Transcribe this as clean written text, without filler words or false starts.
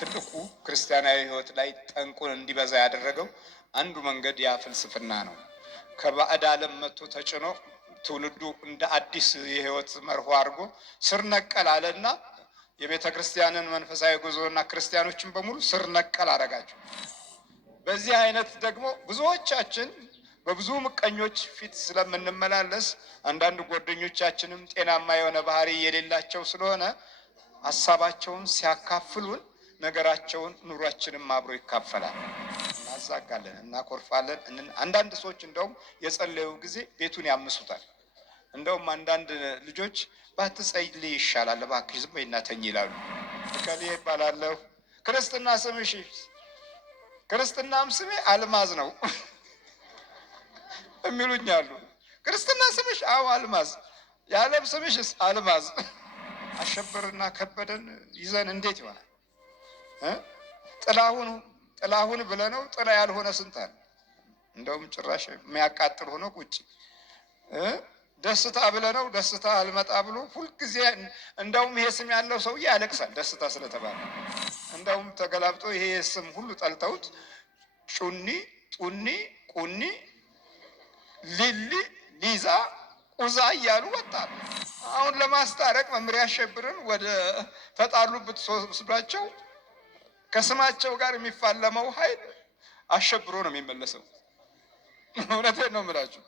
ትልቁ ክርስቲያናዊ ህይወት ላይ ጠንቁን እንዲበዛ ያደረገው አንዱ መንገድ ያ ፍልስፍና ነው። ከባዕድ ዓለም መጥቶ ተጭኖ ትውልዱ እንደ አዲስ የህይወት መርሆ አድርጎ ስር ነቀል አለና የቤተ ክርስቲያንን መንፈሳዊ ጉዞና ክርስቲያኖችን በሙሉ ስር ነቀል አደረጋቸው። በዚህ አይነት ደግሞ ብዙዎቻችን በብዙ ምቀኞች ፊት ስለምንመላለስ አንዳንድ ጓደኞቻችንም ጤናማ የሆነ ባህሪ የሌላቸው ስለሆነ ሀሳባቸውን ሲያካፍሉን ነገራቸውን ኑሯችንም አብሮ ይካፈላል። እናዛጋለን፣ እናኮርፋለን። አንዳንድ ሰዎች እንደውም የጸለዩ ጊዜ ቤቱን ያምሱታል። እንደውም አንዳንድ ልጆች ባትጸልይ ይሻላል እባክሽ ዝም በይና ተኝ ይላሉ። እከሌ ይባላለሁ፣ ክርስትና ስምሽ? ክርስትናም ስሜ አልማዝ ነው የሚሉኝ አሉ። ክርስትና ስምሽ? አዎ አልማዝ። የዓለም ስምሽስ? አልማዝ። አሸበርና ከበደን ይዘን እንዴት ይሆናል? ጥላሁን ብለነው ጥላ ያልሆነ ስንት አለ። እንደውም ጭራሽ የሚያቃጥል ሆኖ ቁጭ። ደስታ ብለነው ደስታ አልመጣ ብሎ ሁልጊዜ እንደውም ይሄ ስም ያለው ሰውዬ ያለቅሳል ደስታ ስለተባለ። እንደውም ተገላብጦ ይሄ ስም ሁሉ ጠልተውት ጩኒ፣ ጡኒ፣ ቁኒ፣ ሊሊ፣ ሊዛ፣ ቁዛ እያሉ ወጣሉ። አሁን ለማስታረቅ መምሪያ አሸብርን ወደ ተጣሉበት ወስዷቸው ከስማቸው ጋር የሚፋለመው ኃይል አሸብሮ ነው የሚመለሰው። እውነቴን ነው የምላችሁ።